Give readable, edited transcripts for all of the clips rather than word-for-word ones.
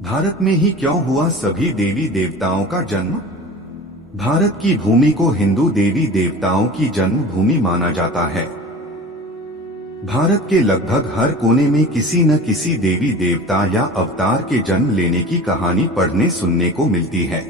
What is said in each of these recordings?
भारत में ही क्यों हुआ सभी देवी देवताओं का जन्म? भारत की भूमि को हिंदू देवी देवताओं की जन्मभूमि माना जाता है। भारत के लगभग हर कोने में किसी न किसी देवी देवता या अवतार के जन्म लेने की कहानी पढ़ने सुनने को मिलती है।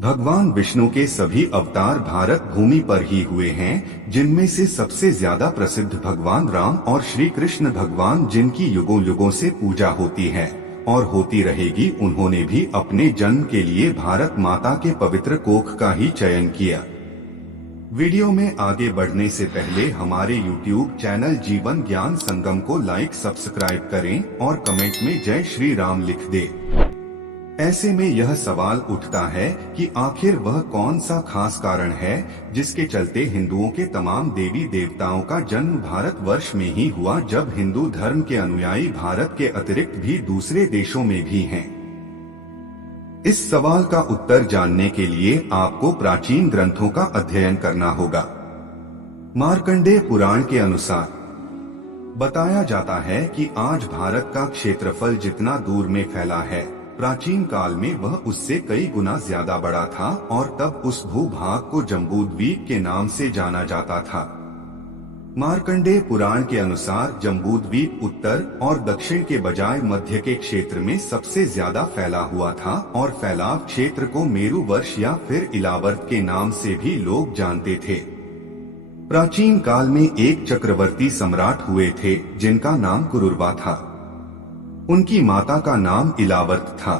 भगवान विष्णु के सभी अवतार भारत भूमि पर ही हुए हैं, जिनमें से सबसे ज्यादा प्रसिद्ध भगवान राम और श्री कृष्ण भगवान, जिनकी युगों युगों से पूजा होती है और होती रहेगी। उन्होंने भी अपने जन्म के लिए भारत माता के पवित्र कोख का ही चयन किया। वीडियो में आगे बढ़ने से पहले हमारे YouTube चैनल जीवन ज्ञान संगम को लाइक सब्सक्राइब करें और कमेंट में जय श्री राम लिख दे। ऐसे में यह सवाल उठता है कि आखिर वह कौन सा खास कारण है जिसके चलते हिंदुओं के तमाम देवी देवताओं का जन्म भारतवर्ष में ही हुआ, जब हिंदू धर्म के अनुयायी भारत के अतिरिक्त भी दूसरे देशों में भी हैं। इस सवाल का उत्तर जानने के लिए आपको प्राचीन ग्रंथों का अध्ययन करना होगा। मार्कंडेय पुराण के अनुसार बताया जाता है कि आज भारत का क्षेत्रफल जितना दूर में फैला है, प्राचीन काल में वह उससे कई गुना ज्यादा बड़ा था और तब उस भूभाग को जम्बूद्वीप के नाम से जाना जाता था। मार्कंडेय पुराण के अनुसार जम्बूद्वीप उत्तर और दक्षिण के बजाय मध्य के क्षेत्र में सबसे ज्यादा फैला हुआ था और फैलाव क्षेत्र को मेरुवर्ष या फिर इलावर्त के नाम से भी लोग जानते थे। प्राचीन काल में एक चक्रवर्ती सम्राट हुए थे जिनका नाम कुरुरबा था। उनकी माता का नाम इलावर्त था।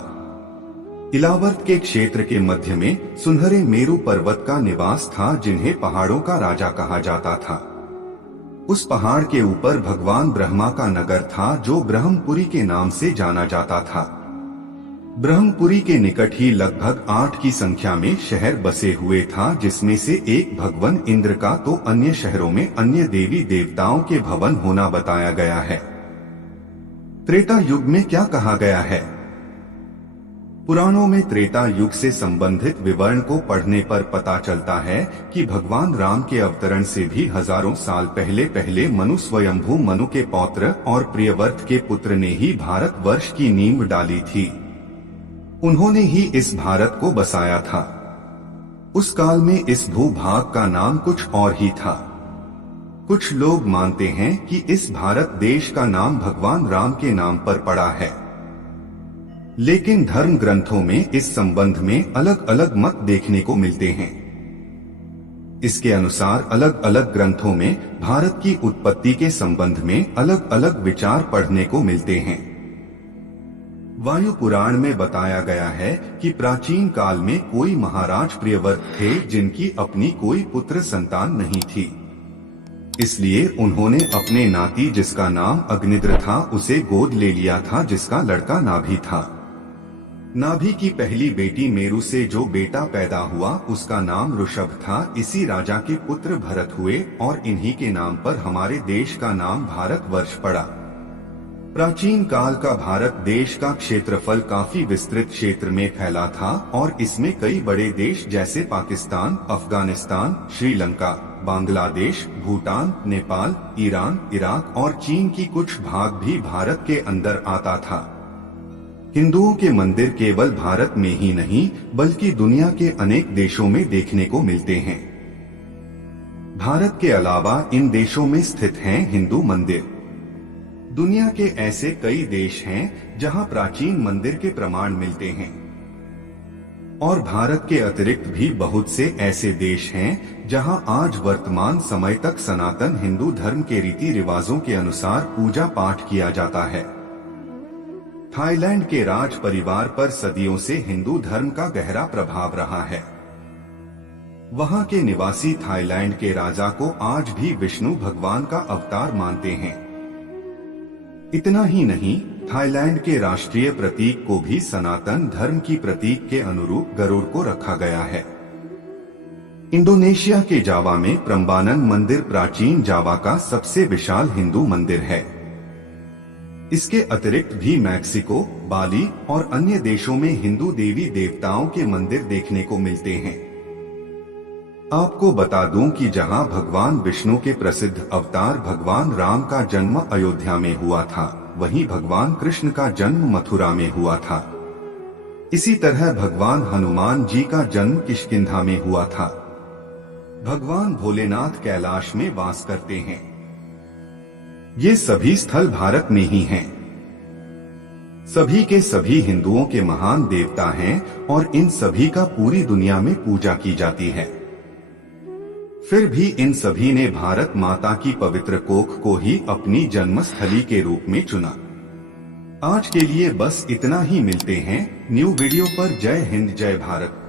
इलावर्त के क्षेत्र के मध्य में सुनहरे मेरु पर्वत का निवास था, जिन्हें पहाड़ों का राजा कहा जाता था। उस पहाड़ के ऊपर भगवान ब्रह्मा का नगर था, जो ब्रह्मपुरी के नाम से जाना जाता था। ब्रह्मपुरी के निकट ही लगभग 8 की संख्या में शहर बसे हुए था, जिसमें से एक भगवान इंद्र का तो अन्य शहरों में अन्य देवी देवताओं के भवन होना बताया गया है। त्रेता युग में क्या कहा गया है? पुराणों में त्रेता युग से संबंधित विवरण को पढ़ने पर पता चलता है कि भगवान राम के अवतरण से भी हजारों साल पहले मनु स्वयंभू मनु के पौत्र और प्रियव्रत के पुत्र ने ही भारतवर्ष की नींव डाली थी। उन्होंने ही इस भारत को बसाया था। उस काल में इस भूभाग का नाम कुछ और ही था। कुछ लोग मानते हैं कि इस भारत देश का नाम भगवान राम के नाम पर पड़ा है, लेकिन धर्म ग्रंथों में इस संबंध में अलग अलग मत देखने को मिलते हैं। इसके अनुसार अलग अलग ग्रंथों में भारत की उत्पत्ति के संबंध में अलग अलग विचार पढ़ने को मिलते हैं। वायु पुराण में बताया गया है कि प्राचीन काल में कोई महाराज प्रियव्रत थे, जिनकी अपनी कोई पुत्र संतान नहीं थी। इसलिए उन्होंने अपने नाती, जिसका नाम अग्निद्र था, उसे गोद ले लिया था, जिसका लड़का नाभि था। नाभि की पहली बेटी मेरु से जो बेटा पैदा हुआ उसका नाम ऋषभ था। इसी राजा के पुत्र भरत हुए और इन्हीं के नाम पर हमारे देश का नाम भारतवर्ष पड़ा। प्राचीन काल का भारत देश का क्षेत्रफल काफी विस्तृत क्षेत्र में फैला था और इसमें कई बड़े देश जैसे पाकिस्तान, अफगानिस्तान, श्रीलंका, बांग्लादेश, भूटान, नेपाल, ईरान, इराक और चीन की कुछ भाग भी भारत के अंदर आता था। हिंदुओं के मंदिर केवल भारत में ही नहीं बल्कि दुनिया के अनेक देशों में देखने को मिलते हैं। भारत के अलावा इन देशों में स्थित हैं हिंदू मंदिर। दुनिया के ऐसे कई देश हैं जहां प्राचीन मंदिर के प्रमाण मिलते हैं और भारत के अतिरिक्त भी बहुत से ऐसे देश हैं जहां आज वर्तमान समय तक सनातन हिंदू धर्म के रीति रिवाजों के अनुसार पूजा पाठ किया जाता है। थाईलैंड के राज परिवार पर सदियों से हिंदू धर्म का गहरा प्रभाव रहा है। वहां के निवासी थाईलैंड के राजा को आज भी विष्णु भगवान का अवतार मानते हैं। इतना ही नहीं, थाईलैंड के राष्ट्रीय प्रतीक को भी सनातन धर्म की प्रतीक के अनुरूप गरुड़ को रखा गया है। इंडोनेशिया के जावा में प्रम्बानन मंदिर प्राचीन जावा का सबसे विशाल हिंदू मंदिर है। इसके अतिरिक्त भी मैक्सिको, बाली और अन्य देशों में हिंदू देवी देवताओं के मंदिर देखने को मिलते हैं। आपको बता दूं कि जहां भगवान विष्णु के प्रसिद्ध अवतार भगवान राम का जन्म अयोध्या में हुआ था, वहीं भगवान कृष्ण का जन्म मथुरा में हुआ था। इसी तरह भगवान हनुमान जी का जन्म किष्किंधा में हुआ था। भगवान भोलेनाथ कैलाश में वास करते हैं। ये सभी स्थल भारत में ही हैं। सभी के सभी हिंदुओं के महान देवता हैं और इन सभी का पूरी दुनिया में पूजा की जाती है। फिर भी इन सभी ने भारत माता की पवित्र कोख को ही अपनी जन्मस्थली के रूप में चुना। आज के लिए बस इतना ही। मिलते हैं न्यू वीडियो पर। जय हिंद, जय भारत।